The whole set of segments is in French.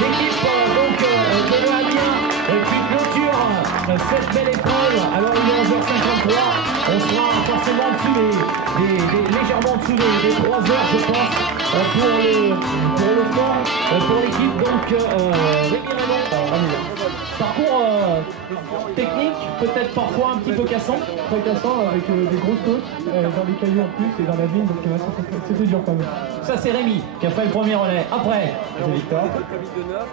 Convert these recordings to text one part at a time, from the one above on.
l'équipe de l'Amiens qui clôture cette belle épreuve. Alors il est 11h53, on sera forcément légèrement en dessous des 3 heures je pense pour le sport, pour l'équipe donc Rémi Raymond. Parcours technique, peut-être parfois un petit peu cassant. Très cassant avec des grosses côtes, dans les cailloux en plus et dans la vigne, donc c'était dur quand même. Ça c'est Rémi qui a fait le premier relais. Après, c'est Victor.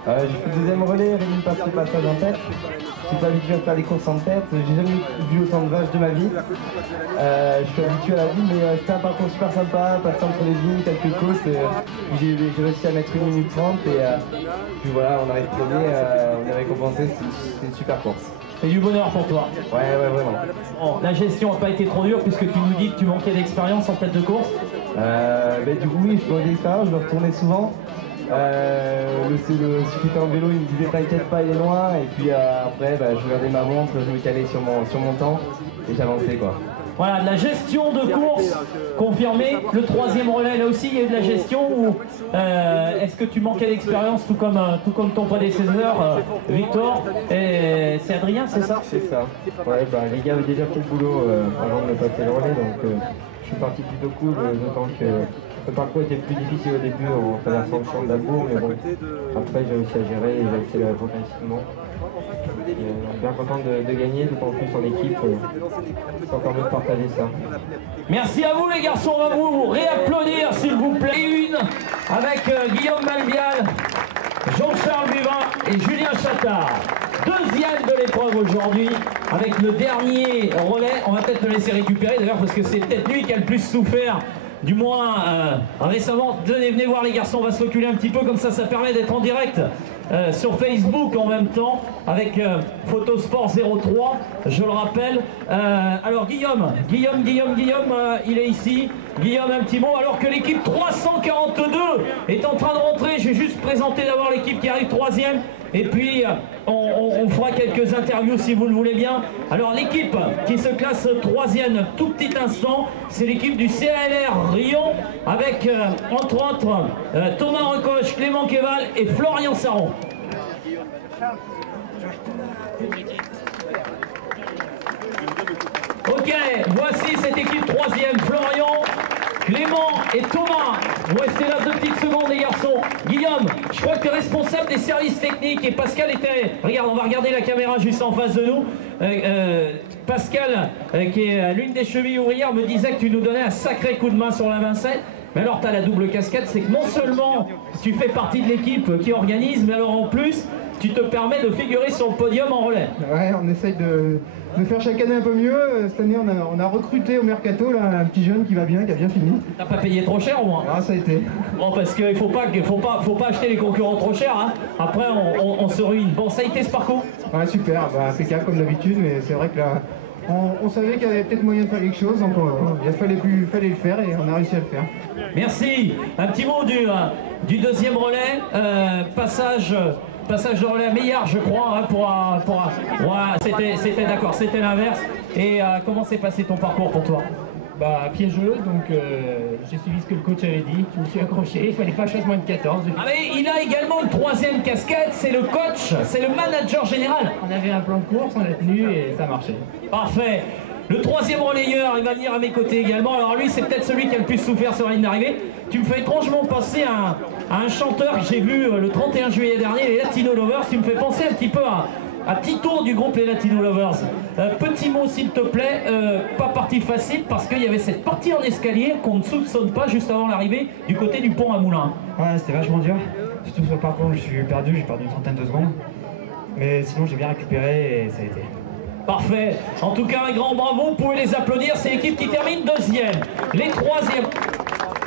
J'ai fait le deuxième relais, Rémi passe le passage en tête. Je suis pas habitué à faire les courses en tête, j'ai jamais vu autant de vaches de ma vie. Je suis habitué à la vie, mais c'était un parcours super sympa, passer entre les vignes, quelques côtes. J'ai réussi à mettre 1 minute 30 et puis voilà, on arrive premier, on est récompensé, c'est une super course. C'est du bonheur pour toi. Ouais, vraiment. Bon, la gestion n'a pas été trop dure puisque tu nous dis que tu manquais d'expérience en tête de course. Du coup oui, je manquais d'expérience, je me retournais souvent. Celui qui était en vélo, il me disait t'inquiète pas, il est loin. Et puis après, je regardais ma montre, je me calais sur mon temps et j'avançais quoi. Voilà, de la gestion de course confirmée. Le troisième relais, là aussi, il y a eu de la gestion ou est-ce que tu manquais d'expérience tout comme ton prédécesseur, Victor? C'est Adrien, c'est ça? C'est ça. Ouais, les gars avaient déjà fait le boulot avant de me passer le relais, donc je suis parti plutôt cool, d'autant que le parcours était plus difficile au début en traversant le champ de la bourre, mais bon, après j'ai réussi à gérer et j'ai accéléré progressivement. Bien content de gagner, d'autant plus en équipe, c'est encore mieux de partager ça. Merci à vous les garçons, on va vous réapplaudir s'il vous plaît. Une avec Guillaume Malvial, Jean-Charles Buvin et Julien Chattard. Deuxième de l'épreuve aujourd'hui avec le dernier relais. On va peut-être le laisser récupérer d'ailleurs parce que c'est peut-être lui qui a le plus souffert. Du moins récemment. Venez voir les garçons, on va se reculer un petit peu comme ça permet d'être en direct sur Facebook en même temps avec Photosport 03, je le rappelle. Alors Guillaume, il est ici. Guillaume, un petit mot, alors que l'équipe 342 est en train de rentrer. Je vais juste présenter d'abord l'équipe qui arrive troisième et puis on fera quelques interviews si vous le voulez bien. Alors l'équipe qui se classe troisième tout petit instant, c'est l'équipe du CALR Rion avec entre autres Thomas Recoche, Clément Keval et Florian Saron. Ok, voici cette équipe troisième. Florian, Clément et Thomas. Vous restez là 2 petites secondes les garçons. Guillaume, je crois que tu es responsable des services techniques et Pascal était... Regarde, on va regarder la caméra juste en face de nous. Pascal, qui est l'une des chevilles ouvrières, me disait que tu nous donnais un sacré coup de main sur la Vincette. Mais alors tu as la double casquette, c'est que non seulement tu fais partie de l'équipe qui organise, mais alors en plus tu te permets de figurer sur le podium en relais. Ouais, on essaye de faire chaque année un peu mieux. Cette année on a recruté au Mercato là, un petit jeune qui va bien, qui a bien fini. T'as pas payé trop cher au moins? Ah, ça a été. Bon, parce qu'il faut pas acheter les concurrents trop cher, hein. Après on se ruine. Bon, ça a été ce parcours? Ouais, super, impeccable comme d'habitude, mais c'est vrai que là on savait qu'il y avait peut-être moyen de faire quelque chose, donc il fallait le faire et on a réussi à le faire. Merci. Un petit mot du deuxième relais, passage de relais à Meillard, je crois, hein, voilà, c'était d'accord, c'était l'inverse. Et comment s'est passé ton parcours pour toi? Piégeux, donc j'ai suivi ce que le coach avait dit, je me suis accroché, il fallait pas que je fasse moins de 14. Ah mais il a également une troisième casquette, c'est le coach, c'est le manager général. On avait un plan de course, on l'a tenu et ça a marché. Parfait. Le troisième relayeur, il va venir à mes côtés également. Alors lui, c'est peut-être celui qui a le plus souffert sur la ligne d'arrivée. Tu me fais étrangement penser à un chanteur que j'ai vu le 31 juillet dernier, les Latino Lovers. Tu me fais penser un petit peu à Tito du groupe les Latino Lovers. Petit mot s'il te plaît, pas partie facile parce qu'il y avait cette partie en escalier qu'on ne soupçonne pas juste avant l'arrivée du côté du pont à Moulins. Ouais, c'était vachement dur. Surtout sur le parcours, je suis perdu, j'ai perdu une trentaine de secondes. Mais sinon, j'ai bien récupéré et ça a été. Parfait. En tout cas, un grand bravo. Vous pouvez les applaudir. C'est l'équipe qui termine deuxième. Les troisièmes.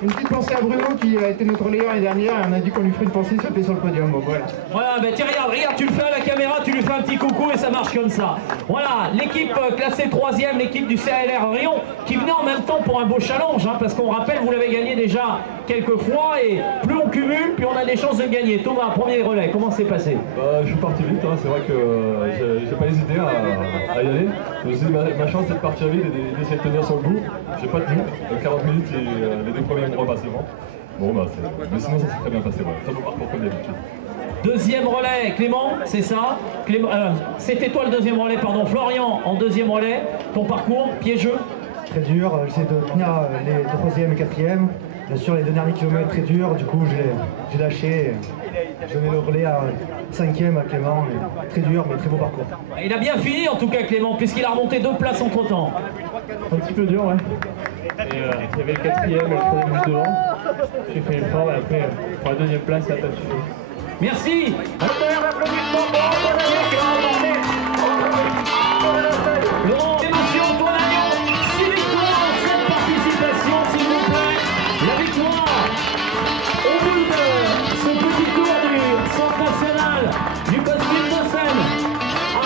Une petite pensée à Bruno qui a été notre relayeur l'année dernière et on a dit qu'on lui ferait une pensée sauter sur le podium. Bon, voilà. Voilà, tiens, regarde, tu le fais à la caméra, tu lui fais un petit coucou et ça marche comme ça. Voilà, l'équipe classée troisième, l'équipe du CALR Rion, qui venait en même temps pour un beau challenge, hein, parce qu'on rappelle, vous l'avez gagné déjà quelques fois et plus on cumule, plus on a des chances de gagner. Thomas, premier relais, comment c'est passé? Je suis parti vite, hein, c'est vrai que j'ai pas hésité à y aller. Je me suis dit, ma chance c'est de partir vite et d'essayer de tenir sur le bout. J'ai pas tenu, 40 minutes et les 2 premiers me repassent devant. Bon mais sinon ça s'est très bien passé, ouais. Très bon parcours comme d'habitude. Deuxième relais, Clément, c'est ça. C'était toi le deuxième relais, pardon. Florian en deuxième relais. Ton parcours, piégeux? Très dur, j'essaie de tenir les troisième et quatrième. Bien sûr, les deux derniers kilomètres très durs, du coup j'ai lâché. Je mets le relais à 5e à Clément. Très dur, mais très beau parcours. Il a bien fini en tout cas, Clément, puisqu'il a remonté 2 places entre temps. Un petit peu dur, ouais. Et il y avait le 4e et le 3e juste devant. J'ai fait l'effort et après, pour la 2e place, ça n'a pas suffi. Merci. Laurent, émotion, Antoine Agnon, 6 victoires en 7 participations, s'il vous plaît. La victoire au bout de ce petit tour du Centre national du costume de scène à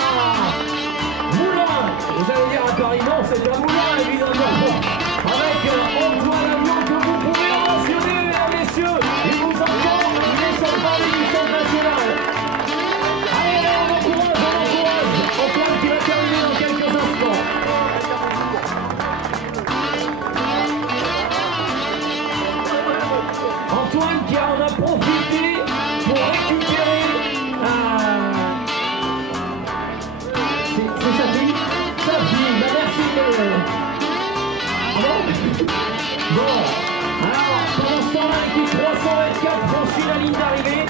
Moulins. J'allais dire à Paris, non, c'est à Moulins, évidemment. Avec Antoine Agnon que vous pouvez mentionner, mesdames, messieurs. Il vous entend, il est sur le parler du Centre national. Allez, on encourage. Antoine qui va terminer dans quelques instants. Antoine qui en a profité pour récupérer c'est sa fille. Sa fille, bah merci de... Ah bon? Bon, alors pendant ce temps-là, l'équipe 324 franchit la ligne d'arrivée.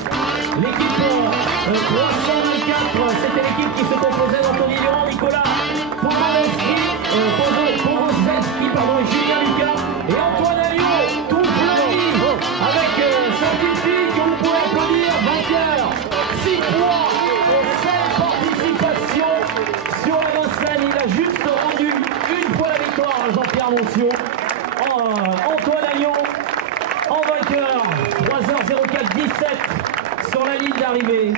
L'équipe 324, c'était l'équipe qui se composait d'Anthony Léon, Nicolas Pogozelski, pardon, et Julien Lucas et Antoine Agnon, tout plein avec sa petite fille que vous pouvez applaudir, vainqueur, 6 points en 7 participations sur la Vincennes. Il a juste rendu une fois la victoire à Jean-Pierre Moncio. Antoine Agnon en vainqueur, 3h04-17 sur la ligne d'arrivée.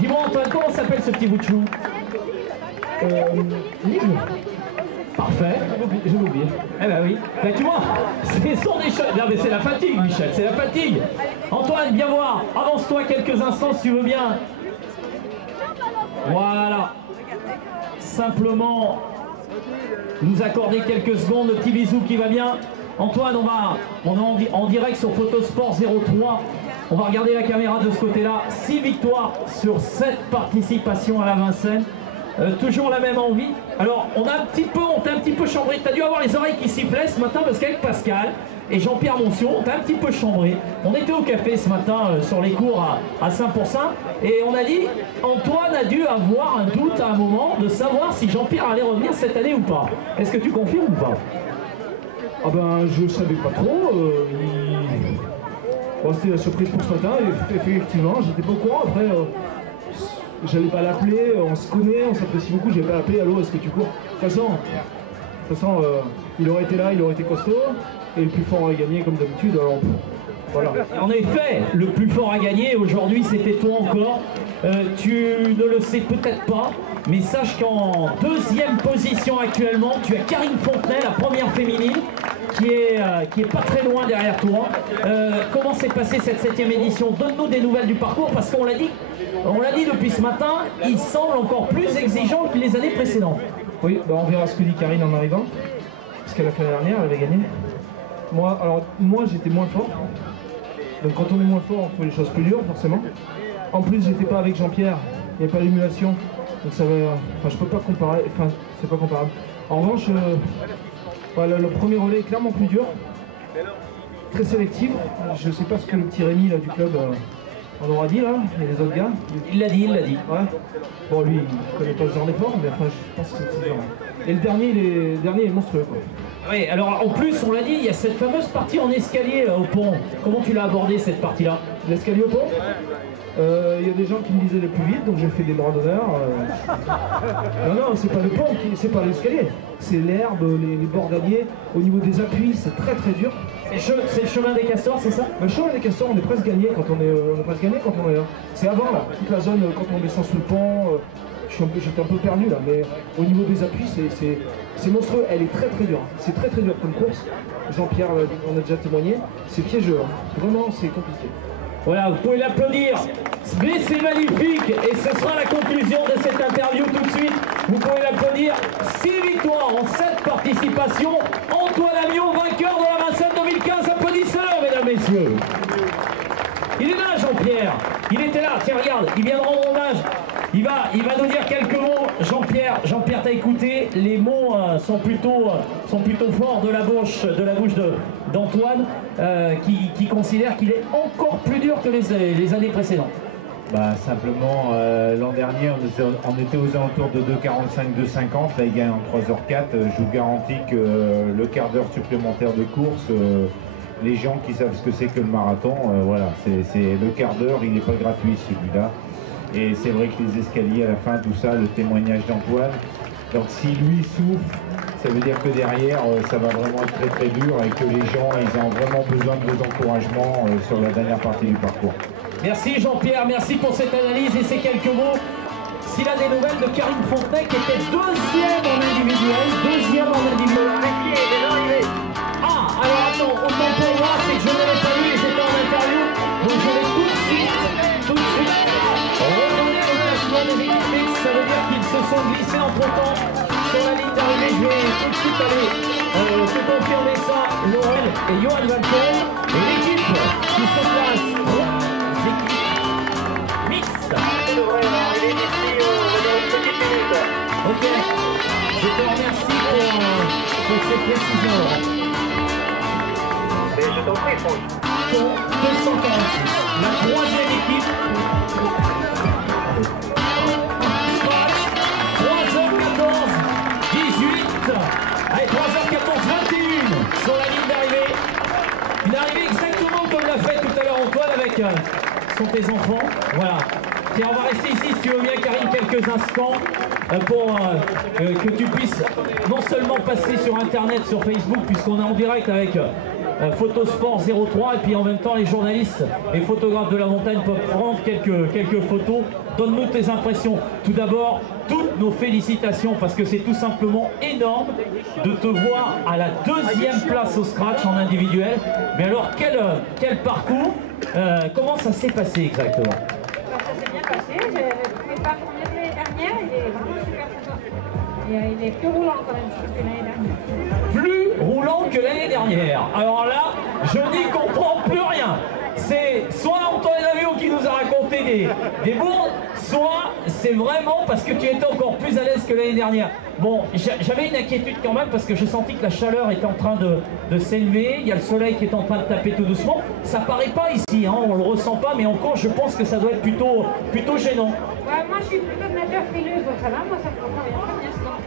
Dis-moi Antoine, comment s'appelle ce petit bout de chou? Parfait. J'ai oublié. Eh ben oui. Ben tu vois, ce sont des choses. Non mais c'est la fatigue, Michel, c'est la fatigue. Antoine, viens voir. Avance-toi quelques instants si tu veux bien. Voilà. Simplement nous accorder quelques secondes. Le petit bisou qui va bien. Antoine, on est en direct sur Photosport 03. On va regarder la caméra de ce côté-là. 6 victoires sur 7 participations à la Vincennes. Toujours la même envie. Alors, on t'a un petit peu chambré. Tu as dû avoir les oreilles qui sifflaient ce matin parce qu'avec Pascal et Jean-Pierre Moncio, on t'a un petit peu chambré. On était au café ce matin sur les cours à Saint-Pourçain et on a dit, Antoine a dû avoir un doute à un moment de savoir si Jean-Pierre allait revenir cette année ou pas. Est-ce que tu confirmes ou pas? Ah ben, je savais pas trop. Bon, c'était la surprise pour ce matin et effectivement, j'étais pas au courant. Après, j'allais pas l'appeler, on se connaît, on s'apprécie beaucoup, j'ai pas appelé, allô, est-ce que tu cours? De toute façon, il aurait été là, il aurait été costaud, et le plus fort aurait gagné comme d'habitude, alors voilà. En effet, le plus fort a gagné, aujourd'hui c'était toi encore. Tu ne le sais peut-être pas, mais sache qu'en 2e position actuellement, tu as Karine Fontenay, la première féminine, qui est pas très loin derrière toi. Comment s'est passée cette 7e édition? Donne-nous des nouvelles du parcours, parce qu'on l'a dit depuis ce matin, il semble encore plus exigeant que les années précédentes. Oui, bah on verra ce que dit Karine en arrivant, parce qu'elle a fait l'année dernière, elle avait gagné. Moi j'étais moins fort, donc quand on est moins fort, on fait les choses plus dures forcément. En plus, j'étais pas avec Jean-Pierre, il n'y avait pas d'émulation, donc ça va. Enfin, je peux pas comparer, enfin, c'est pas comparable. En revanche, voilà, le premier relais est clairement plus dur, très sélectif. Je sais pas ce que le petit Rémi là, du club en aura dit là, et les autres gars. Il l'a dit. Ouais. Bon, lui, il connaît pas ce genre d'effort, mais enfin, je pense que c'est ce genre. Et le dernier est monstrueux, quoi. Oui, alors en plus, on l'a dit, il y a cette fameuse partie en escalier au pont. Comment tu l'as abordé cette partie-là? L'escalier au pont? Il y a des gens qui me disaient le plus vite, donc j'ai fait des droits d'honneur. Non, c'est pas le pont, c'est pas l'escalier. C'est l'herbe, les bordaliers. Au niveau des appuis, c'est très très dur. C'est le chemin des castors, c'est ça? Le chemin des castors, on est presque gagné quand on est là. C'est avant là, toute la zone quand on descend sous le pont. J'étais un peu perdu là, mais au niveau des appuis, c'est monstrueux. Elle est très très dure. C'est très très dur comme course. Jean-Pierre en a déjà témoigné. C'est piégeux. Vraiment, c'est compliqué. Voilà, vous pouvez l'applaudir. Mais c'est magnifique. Et ce sera la conclusion de cette interview tout de suite. Vous pouvez l'applaudir. 6 victoires en 7 participations. Antoine Agnon, vainqueur de la Vincennes 2015. Applaudisseurs, mesdames, messieurs. Il est là. sont plutôt forts de la bouche d'Antoine, qui considère qu'il est encore plus dur que les années précédentes. Bah, simplement, l'an dernier, on était aux alentours de 2,45, 2,50. Là, il gagne en 3h04. Je vous garantis que le quart d'heure supplémentaire de course, les gens qui savent ce que c'est que le marathon, voilà, c'est le quart d'heure, il n'est pas gratuit celui-là. Et c'est vrai que les escaliers à la fin, tout ça, le témoignage d'Antoine. Donc si lui souffre, ça veut dire que derrière, ça va vraiment être très très dur et que les gens, ils ont vraiment besoin de vos encouragements sur la dernière partie du parcours. Merci Jean-Pierre, merci pour cette analyse et ces quelques mots. S'il a des nouvelles de Karine Fontenay qui était deuxième en individuel, Ah, alors attends, autant pour moi, c'est que je ne l'ai pas vu et j'étais en interview, donc je vais tout de suite, redonner le classement des équipes mixtes. Ça veut dire qu'ils se sont glissés entre-temps sur la ligne d'arrivée. Je vais tout de suite aller te confirmer ça, Laurel et Johan Valcourt. Et l'équipe qui se place, ok, je te remercie pour ces précisions. Et je t'en prie, Franck. 246. La troisième équipe. 3h14, 18. Allez, 3h14, 21 sur la ligne d'arrivée. Une arrivée exactement comme l'a fait tout à l'heure Antoine avec tes enfants. Voilà. Tiens, on va rester ici si tu veux bien, Karine, quelques instants pour que tu puisses non seulement passer sur internet, sur Facebook, puisqu'on est en direct avec Photosport 03, et puis en même temps les journalistes et photographes de la montagne peuvent prendre quelques photos. Donne-nous tes impressions. Tout d'abord, toutes nos félicitations parce que c'est tout simplement énorme de te voir à la deuxième place au scratch en individuel. Mais alors quel parcours, comment ça s'est passé exactement? Ça s'est bien passé, j'ai pas première l'année dernière, il est vraiment super content. Il est plus roulant quand même que l'année dernière. Plus roulant que l'année dernière. Alors là, je n'y comprends plus rien. C'est soit Antoine Lavio qui nous a raconté des bourdes, soit c'est vraiment parce que tu étais encore plus à l'aise que l'année dernière. Bon, j'avais une inquiétude quand même parce que j'ai senti que la chaleur était en train de s'élever, il y a le soleil qui est en train de taper tout doucement. Ça paraît pas ici, hein, on le ressent pas, mais encore je pense que ça doit être plutôt gênant. Ouais, moi je suis plutôt de nature frileuse, donc ça va, moi ça me comprend bien, très bien ce temps.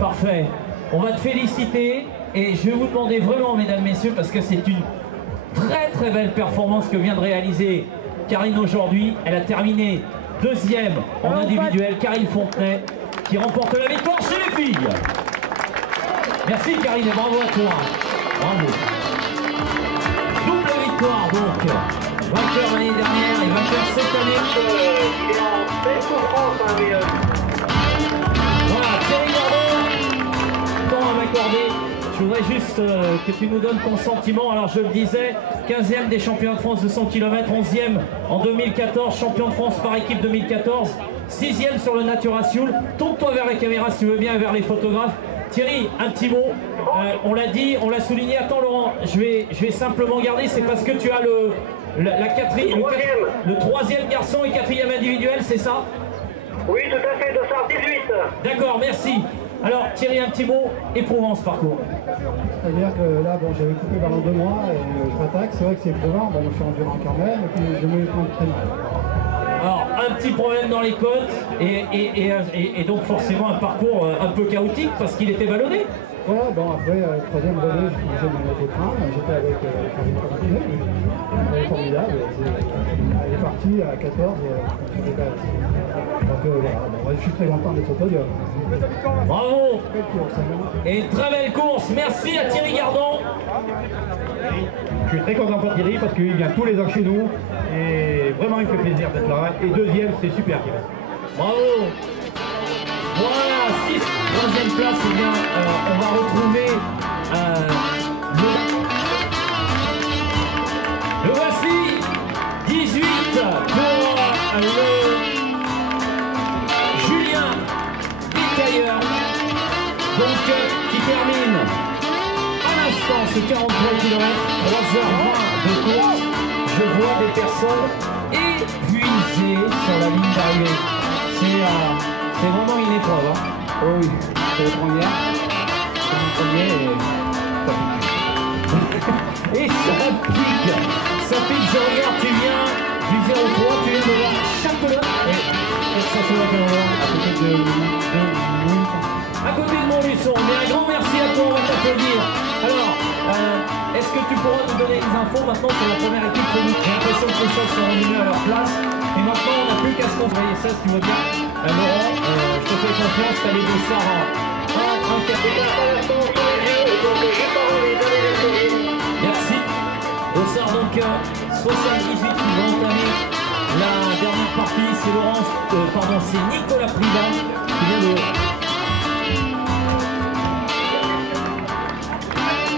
Parfait. On va te féliciter et je vais vous demander vraiment, mesdames, messieurs, parce que c'est une très très belle performance que vient de réaliser Karine aujourd'hui. Elle a terminé deuxième en individuel. Karine Fontenay qui remporte la victoire chez les filles. Merci Karine et bravo à toi. Bravo. Double victoire donc. Vainqueur l'année dernière et vainqueur cette année. Il est en belle souffrance, hein, mais... Voilà, Thierry Gardon, temps à m'accorder. Je voudrais juste que tu nous donnes ton sentiment. Alors je le disais, 15e des championnats de France de 100 km, 11e en 2014, champion de France par équipe 2014, 6e sur le Natura Sioule. Tourne-toi vers la caméra si tu veux bien et vers les photographes. Thierry, un petit mot. On l'a dit, on l'a souligné. Attends Laurent, je vais simplement garder, c'est parce que tu as le troisième garçon et quatrième individuel, c'est ça? Oui, tout à fait, 218. D'accord, merci. Alors Thierry, un petit mot éprouvant ce parcours. C'est-à-dire que là, bon, j'avais coupé pendant 2 mois et je m'attaque. C'est vrai que c'est éprouvant, bon, je suis endurant quand même, et puis je me prends très mal. Alors, un petit problème dans les côtes et donc forcément un parcours un peu chaotique parce qu'il était vallonné. Voilà, bon, après, troisième relais, je faisais mon mettre au train. J'étais avec Karine Fontenay, elle est formidable. Elle est partie à 14. Donc voilà, bon, je suis très content d'être au podium. Bravo. Et une très belle course. Merci à Thierry Gardon. Je suis très content pour Thierry parce qu'il vient tous les ans chez nous et vraiment il me fait plaisir d'être là. Et deuxième, c'est super Thierry. Bravo. Voilà, 6, troisième place, eh bien, on va retrouver le voici, 18 pour le Julien Bitailleur, donc qui termine à l'instant ce 43 km, 3h20 de course. Je vois des personnes épuisées sur la ligne d'arrivée. C'est vraiment une épreuve. Hein. Oh oui, c'est la première. C'est mon premier et ça pique. Ça pique, je regarde, tu viens du 0-3, tu viens de la Châtelet. Et ça se voit à côté de Montluçon. Mais un grand merci à toi, on va t'applaudir. Alors, est-ce que tu pourras nous donner des infos maintenant sur la première équipe? J'ai l'impression que les choses sont revenues à leur place. Et maintenant, on n'a plus qu'à se contrôler ça, si tu veux bien. Laurent, je te fais confiance, t'as les deux Sarah. Un café. Merci. Dossard donc 78 qui va entamer la dernière partie. C'est Laurence, pardon, c'est Nicolas Privas qui vient de...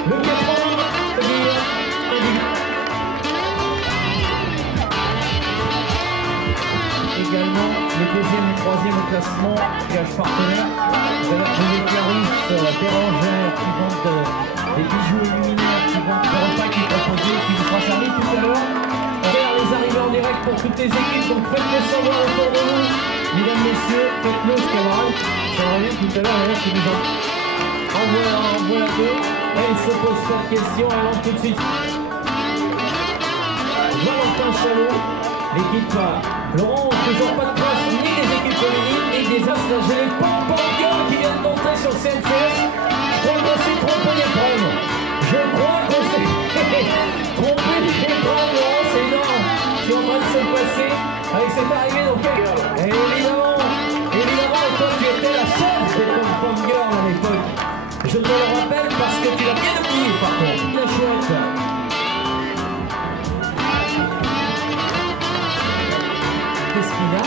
Le 80, également le deuxième et troisième au classement, gage partenaire. Vous allez retrouver Clarisse Bérangère qui vend des bijoux luminaires, qui vend le repas qui est proposé, qui vous sera servi tout à l'heure. Faire les arrivées en direct pour toutes les équipes, donc faites-le savoir autour de vous. Mesdames, messieurs, faites-le ce camarade. J'aimerais bien tout à l'heure d'ailleurs qui nous en voilà deux. Elle se pose pas de questions, elle lance tout de suite. Valentin Chalot, l'équipe Laurent, toujours pas de trace ni des équipes féminines, ni des as. J'ai les Pom-Pom qui viennent d'entrer sur CNCS. Je crois qu'on s'est trompé d'épreuve. Je crois qu'on s'est trompé d'épreuve, Laurent, c'est énorme. C'est en train de se passer avec cette arrivée. Donc, et évidemment, et toi tu étais la chef des Pom-Pom Girls à l'époque. Je te le rappelle parce que tu l'as bien oublié par contre. La chouette. Qu'est-ce qu'il a?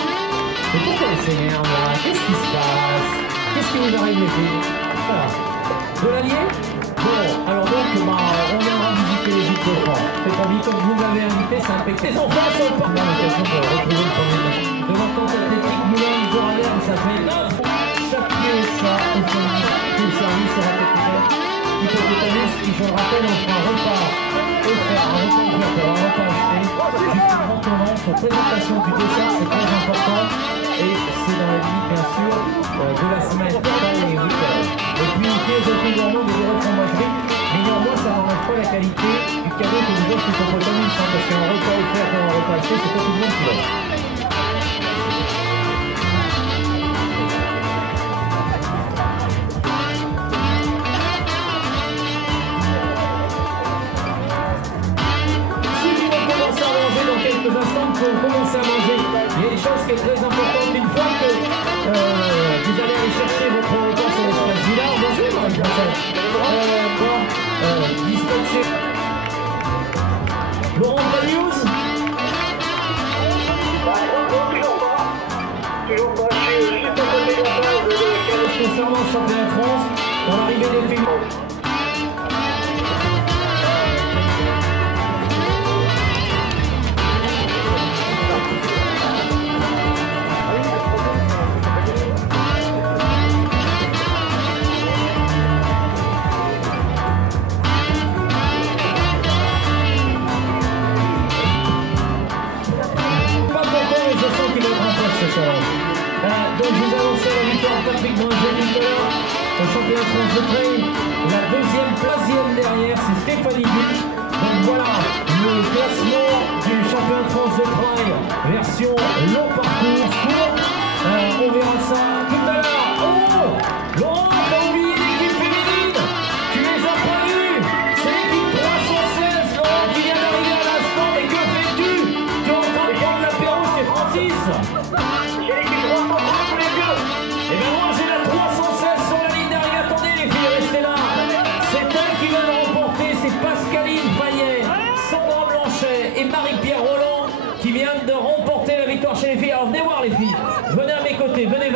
Mais pourquoi elle s'énerve là? Qu'est-ce qui se passe? Qu'est-ce qui vous arrive les filles? Voilà. De l'Allier? Bon, alors donc, on viendra visiter les gîtes de France. C'est envie, comme vous m'avez invité, c'est impeccable. Les enfants sont pas... On a l'occasion de retrouver le premier match. De l'entente athlétique Moulin-Zoraler, ça fait 9. Chaque pied, ça, au fond du service sera populaire. Hippopotamus, qui, je le rappelle, on fera un repas offert, un repas offert, un repas acheté. Juste une contenance, présentation du dessert, c'est très important. Et c'est dans la limite, bien sûr, de la semaine, pas les week-ends. Et puis, philosophie gourmand des euros de fromagerie. Mais néanmoins, ça n'enlève pas la qualité du cadeau que vous offre Hippopotamus, parce qu'un repas offert comme un repas acheté, c'est pas tout le monde qui l'offre. Quelques instants pour commencer à manger. Il y a une chose qui est très importante, une fois que vous allez aller chercher votre repas sur l'espace Villard. Bonjour, dispatché. Laurent, ta news? Toujours pas, je suis juste à côté de la base de... Concernant le championnat de France, pour l'arrivée des filles. Donc je vous annonçais la victoire de Patrick Branger tout à l'heure au championnat de France de trail. La deuxième, troisième derrière, c'est Stéphanie Buch. Donc voilà le classement du championnat de France de trail version long parcours court. On verra ça tout à l'heure. Oh, Laurent, t'as oublié l'équipe féminine. Tu les as pas vus. C'est l'équipe 316, Laurent, qui vient d'arriver à l'instant. Mais que fais-tu? Tu es en train de prendre l'apéro chez Francis. J'ai l'équipe 330 tous les deux. Et bien moi j'ai la 316 sur la ligne d'arrivée. Attendez les filles, restez là. C'est elle qui vient de remporter. C'est Pascaline Fayet, Sandra Blanchet et Marie-Pierre Roland qui viennent de remporter la victoire chez les filles. Alors venez voir les filles. Venez à mes côtés. Venez.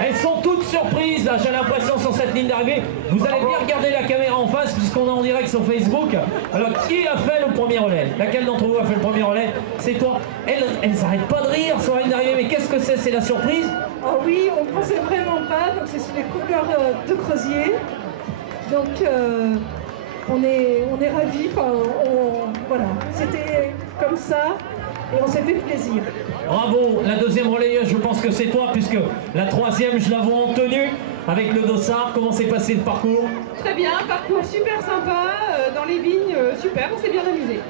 Elles sont toutes surprises là, j'ai l'impression, sur cette ligne d'arrivée. Vous allez bien regarder la caméra en face puisqu'on est en direct sur Facebook. Alors qui a fait le premier relais? Laquelle d'entre vous a fait le premier relais? C'est toi. Elles n'arrêtent pas de rire sur la ligne d'arrivée. Mais qu'est-ce que c'est? C'est la surprise? Oh oui, on ne pensait vraiment pas. Donc c'est sur les couleurs de Creusier. Donc on est ravis. Enfin, voilà, c'était comme ça. et on s'est fait plaisir. Bravo, la deuxième relayeuse, je pense que c'est toi, puisque la troisième, je la vois en tenue avec le dossard. Comment s'est passé le parcours? Très bien, parcours super sympa, dans les vignes, super, on s'est bien amusé.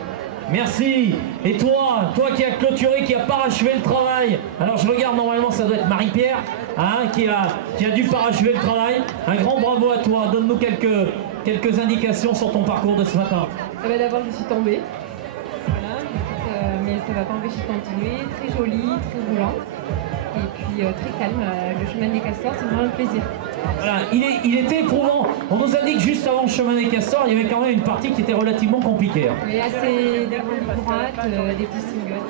Merci. Et toi qui as clôturé, qui a parachevé le travail. Alors je regarde, normalement ça doit être Marie-Pierre, hein, qui a dû parachever le travail. Un grand bravo à toi. Donne-nous quelques indications sur ton parcours de ce matin. D'abord je suis tombée. Voilà, mais ça ne va pas empêcher de continuer. Très joli, très roulant. Et puis très calme. Le chemin des castors, c'est vraiment un plaisir. Voilà, il était éprouvant. On nous a dit que juste avant le chemin des castors, il y avait quand même une partie qui était relativement compliquée. Mais assez des grandes droites, des petits singles.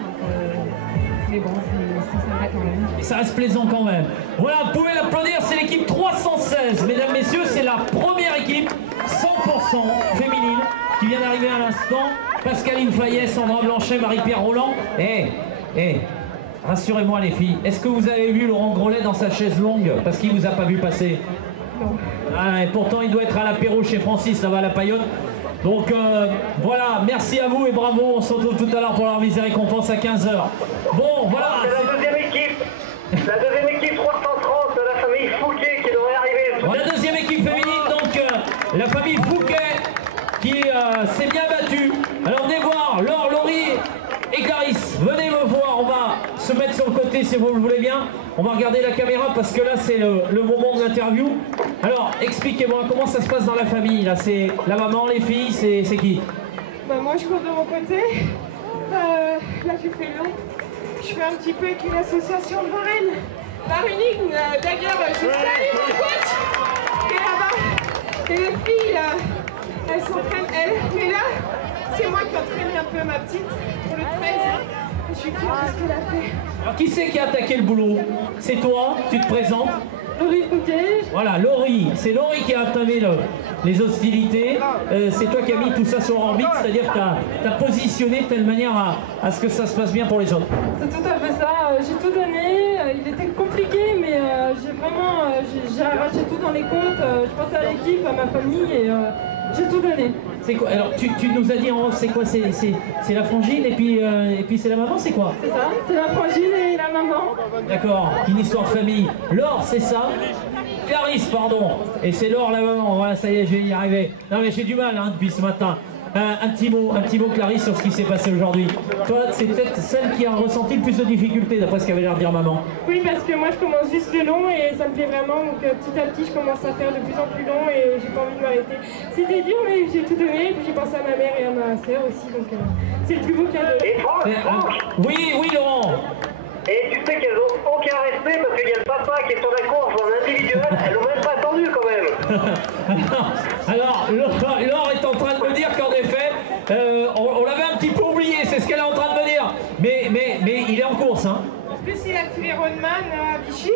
Mais bon, c'est sympa quand même. Et ça reste plaisant quand même. Voilà, vous pouvez l'applaudir, c'est l'équipe 316. Mesdames, messieurs, c'est la première équipe 100% féminine qui vient d'arriver à l'instant. Pascaline Fayet, Sandra Blanchet, Marie-Pierre Roland. Rassurez-moi les filles, est-ce que vous avez vu Laurent Grolet dans sa chaise longue? Parce qu'il ne vous a pas vu passer. Non. Ah, et pourtant il doit être à l'apéro chez Francis, là-bas à la Paillote. Donc voilà, merci à vous et bravo. On se retrouve tout à l'heure pour la remise des récompenses à 15 h. Bon, voilà. C'est la deuxième équipe. La deuxième équipe 330 de la famille Fouquet qui devrait arriver. La deuxième équipe féminine, donc la famille Fouquet qui s'est bien battue. Alors venez voir, Laure, Laurie et Clarisse, venez me voir. On va se mettre sur le côté si vous le voulez bien. On va regarder la caméra parce que là c'est le moment de l'interview. Alors expliquez-moi comment ça se passe dans la famille. Là c'est la maman, les filles, c'est qui? Moi je cours de mon côté. Là j'ai fait long. Je fais un petit peu avec une association de marraines. La Running, d'ailleurs je salue mon coach qui est là-bas. Et les filles, elles s'entraînent elles. Mais là, c'est moi qui entraîne un peu ma petite pour le 13. Je suis fière de ce qu'elle a fait. Alors qui c'est qui a attaqué le boulot? C'est toi, tu te présentes? Laurie Fouquet. Voilà, Laurie, c'est Laurie qui a entamé les hostilités. C'est toi qui as mis tout ça sur orbite, c'est-à-dire que tu as positionné de telle manière à ce que ça se passe bien pour les autres. C'est tout à fait ça, j'ai tout donné. Il était compliqué, mais j'ai arraché tout dans les comptes. Je pense à l'équipe, à ma famille et j'ai tout donné. C'est quoi? Alors tu nous as dit en off, c'est quoi? C'est la frangine et puis c'est la maman, c'est quoi? C'est ça, c'est la frangine et la maman. D'accord, une histoire de famille. Laure, c'est ça? Clarisse, pardon. Et c'est Laure, la maman. Voilà, ça y est, je vais y arriver. Non mais j'ai du mal depuis ce matin. Un petit mot Clarisse sur ce qui s'est passé aujourd'hui. Toi, c'est peut-être celle qui a ressenti le plus de difficultés d'après ce qu'avait l'air de dire maman. Oui, parce que moi je commence juste le long et ça me plaît vraiment. Donc petit à petit je commence à faire de plus en plus long et j'ai pas envie de m'arrêter. C'était dur mais j'ai tout donné. Et puis j'ai pensé à ma mère et à ma soeur aussi. Donc c'est le plus beau cadeau. Et Franck, Oui, Laurent. Et tu sais qu'elles n'ont aucun respect parce qu'il y a le papa qui est sur la course en individuel, elles n'ont même pas attendu quand même. Alors, Laure est en train de me dire qu'en effet, on l'avait un petit peu oublié, c'est ce qu'elle est en train de me dire. Mais il est en course, hein. En plus, il a fait l'Ironman à Vichy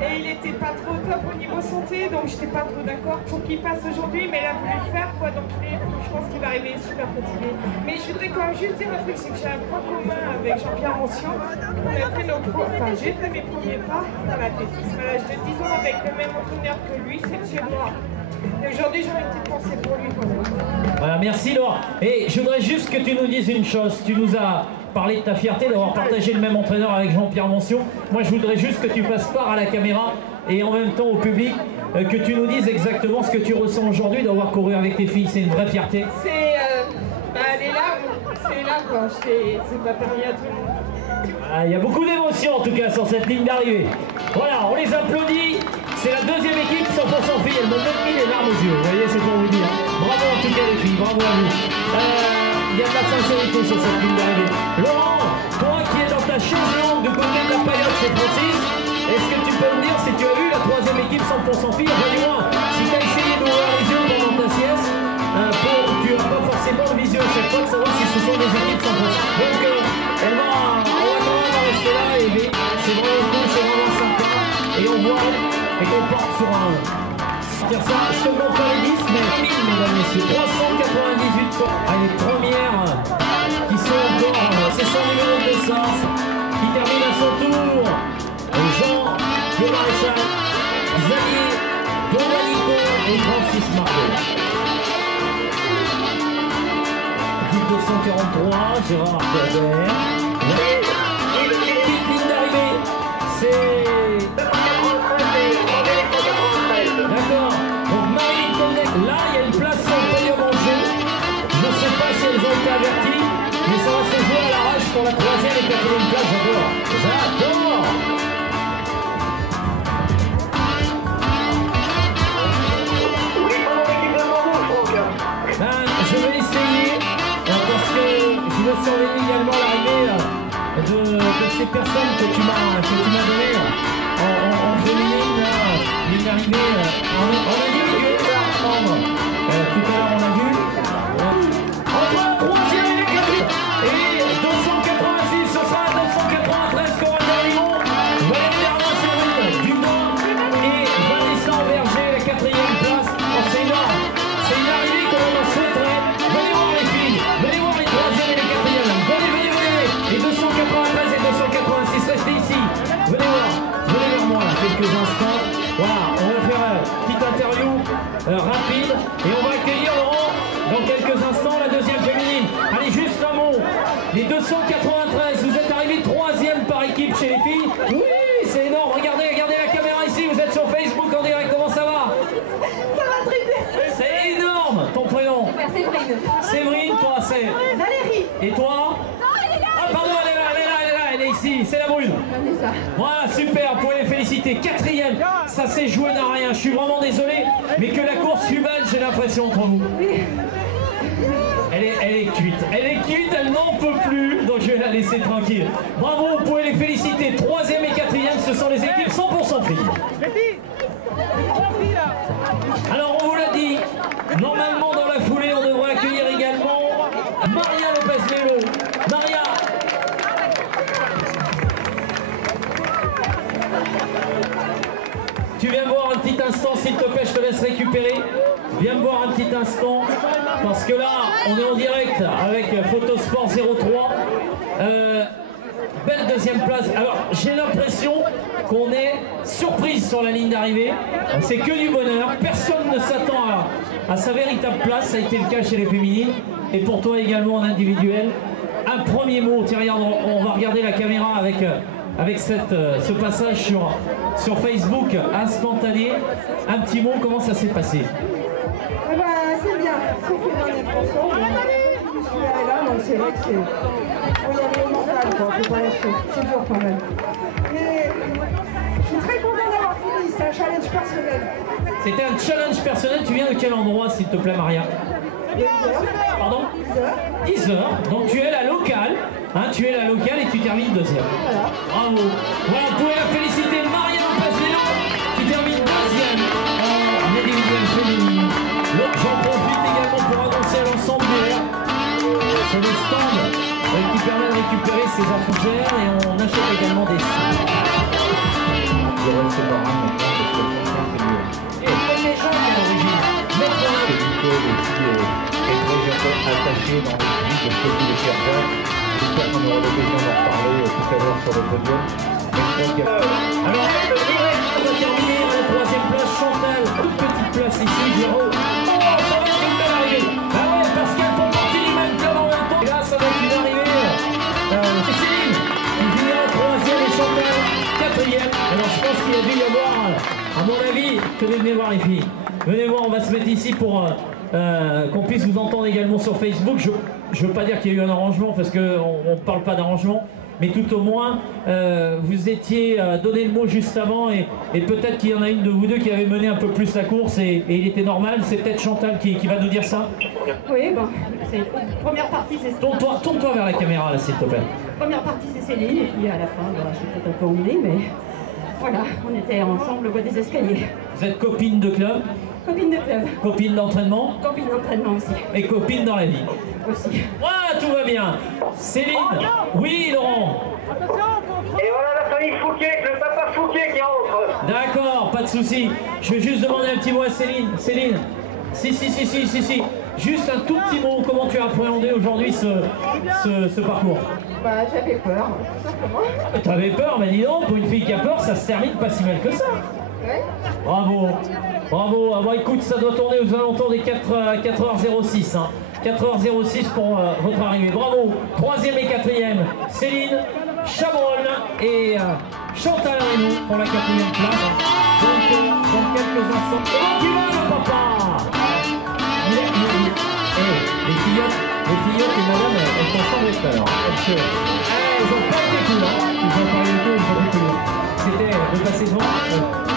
et il était pas trop top au niveau santé, donc j'étais pas trop d'accord pour qu'il passe aujourd'hui, mais il a voulu le faire, quoi. Donc je pense qu'il va arriver super fatigué. Mais je voudrais quand même juste dire un truc, c'est que j'ai un point commun avec Jean-Pierre Ancien. On a fait j'ai fait mes premiers pas dans l'athlétisme à l'âge de 10 ans avec le même entraîneur que lui, c'est le Suédois. Et aujourd'hui, j'aurais une petite pensée pour lui quand même. Voilà, merci Laure. Et je voudrais juste que tu nous dises une chose. Tu nous as parlé de ta fierté d'avoir partagé le même entraîneur avec Jean-Pierre Mention. Moi, je voudrais juste que tu fasses part à la caméra et en même temps au public, que tu nous dises exactement ce que tu ressens aujourd'hui d'avoir couru avec tes filles. C'est une vraie fierté. C'est les larmes, c'est là quoi. C'est pas permis à tout le monde. Il y a beaucoup d'émotions en tout cas sur cette ligne d'arrivée. Voilà, on les applaudit. C'est la deuxième équipe 100% filles. Elles m'ont même mis les larmes aux yeux. Vous voyez, c'est pour vous dire. Bravo en tout cas les filles, bravo à vous. Il y a de la sincérité sur cette ligne d'arrivée. Laurent, toi qui es dans ta chaise longue du côté de la Paillote chez Francis, est-ce que tu peux me dire si tu as vu la troisième équipe 100% filles? Enfin, du moins, si tu as essayé d'ouvrir les yeux pendant ta sieste, tu n'as pas forcément le visu à chaque fois de savoir si ce sont des équipes 100%. Donc, on va rester là et c'est vraiment cool, c'est vraiment sympa. Et on voit et qu'on porte sur un. Dire ça, je te montre pas les 10, mais mesdames, messieurs, 398 fois. Les premières qui sont encore, c'est son numéro de naissance, qui termine à son tour. Jean de Maréchal, Xavier Donalico et Francis Margot. Plus de 243, Gérard Albert. Petite ligne d'arrivée, c'est... D'accord, donc Marie Tondec, là il y a une place sur le podium en jeu. Je ne sais pas si elles ont été averties, mais ça va se jouer à l'arrache pour la 3e et 4e place, j'adore. J'adore. Je vais essayer parce que je veux surveiller également l'arrivée de ces personnes que tu m'as données en féminine, une arrivée en individuel. Tout à l'heure on a vu entre la 3e et la 4e et 286, ce sera 293 Coral d'Arivon, Valérie Bernard Séverine Dubois et Vanessa Berger, la 4e place. Oh, c'est énorme, c'est une arrivée que l'on souhaiterait. Venez voir les filles, venez voir les 3e et les 4e. Venez, les 293 et 286, restez ici. Venez voir, venez vers moi là, quelques instants. Voilà, on va faire une petite interview rapide et on va accueillir Laurent dans quelques instants, la 2e féminine. Allez, juste un mot. Les 293, vous êtes arrivés 3e par équipe chez les filles. Oui, c'est énorme. Regardez la caméra ici. Vous êtes sur Facebook en direct. Comment ça va? Ça va très bien. C'est énorme. Ton prénom? Séverine. Séverine, toi, c'est Valérie. Et toi? Ah, pardon, elle est ici. C'est la brune. Voilà, super. Vous pouvez les féliciter. 4e. Ça s'est joué d'un rien. Je suis vraiment désolé, mais que la course fut belle, j'ai l'impression entre vous. Elle est cuite. Elle est cuite, elle n'en peut plus. Donc je vais la laisser tranquille. Bravo, vous pouvez les féliciter. 3e et 4e, ce sont les équipes 100% filles. Alors on vous l'a dit, normalement dans la foulée, on devrait accueillir également Maria Lopez-Melo. Maria. Tu viens me voir un petit instant, s'il te plaît, je te laisse récupérer. Viens me voir un petit instant, parce que là, on est en direct avec Photosport 03. Belle 2e place. Alors, j'ai l'impression qu'on est surprise sur la ligne d'arrivée. C'est que du bonheur. Personne ne s'attend à sa véritable place. Ça a été le cas chez les féminines. Et pour toi également en individuel. Un premier mot. Tiens, regarde, on va regarder la caméra avec ce passage sur Facebook instantané. Un petit mot, comment ça s'est passé? Eh ben, c'est bien, sauf les dernières chansons. Je suis là, donc c'est vrai que c'est... faut y aller au mental, quoi, faut pas lâcher. C'est dur quand même. Mais je suis très content d'avoir fini, c'est un challenge personnel. C'était un challenge personnel. Tu viens de quel endroit, s'il te plaît, Maria? 10 heures. Pardon? 10 heures. 10 heures. Donc tu es la locale. Hein, tu es la locale et tu termines 2e. Voilà. Bravo. Voilà, vous pouvez la féliciter, Maria Lopez-Melo, qui termine 2e en individuel féminine. J'en profite également pour annoncer à l'ensemble sur le stand qui permet de récupérer ces fougères et on achète également des sacs. Je reste par un maintenant parce que franchement c'est mieux. Et comme les gens à l'origine, mettre en Que Nicole aussi est très attachée dans les filles de ce que vous les faire faire. J'espère qu'on aura l'occasion d'en reparler tout à l'heure sur le podium. Alors, on va terminer à la 3e place, Chantal. Toute petite place ici, Géraud. Oh, ça va être une belle arrivée. Ah ouais, parce qu'elles font partie du même club en même temps. Et là, ça va être une arrivée. C'est Céline qui finira 3e et Chantal 4e. Alors, je pense qu'il a dû y avoir, à mon avis, venez voir les filles. Venez voir, on va se mettre ici pour qu'on puisse vous entendre également sur Facebook. Je ne veux pas dire qu'il y a eu un arrangement parce qu'on ne parle pas d'arrangement. Mais tout au moins, vous étiez donné le mot juste avant et peut-être qu'il y en a une de vous deux qui avait mené un peu plus la course et il était normal. C'est peut-être Chantal qui va nous dire ça. Oui, bon, c'est première partie, c'est... Tourne-toi vers la caméra là, s'il te plaît. Première partie, c'est Céline et puis à la fin, voilà, je suis peut-être un peu emmenée, mais voilà, on était ensemble au bois des escaliers. Vous êtes copine de club? Copine de club. Copine d'entraînement? Copine d'entraînement aussi. Et copine dans la vie? Aussi. Voilà, tout va bien. Céline? Oui, Laurent? Et voilà la famille Fouquet, le papa Fouquet qui rentre. D'accord, pas de souci. Je vais juste demander un petit mot à Céline. Céline? Si. Juste un tout petit mot. Comment tu as appréhendé aujourd'hui ce parcours? Bah, j'avais peur, tout simplement. T'avais peur, mais dis donc, pour une fille qui a peur, ça se termine pas si mal que ça. Ouais. Bravo. Ah bon, écoute, ça doit tourner aux alentours des 4h06. Hein. 4h06 pour votre arrivée. Bravo. 3e et 4e, Céline, Chabrol et Chantal Reynaud pour la 4e place. Donc, dans quelques instants. Comment tu vas, le papa? Les fillottes et madame, elles sont sans l'effort. Elles ont pas été cool, hein. Ils ont parlé de tout, ils ont pas été cool. C'était le passé devant.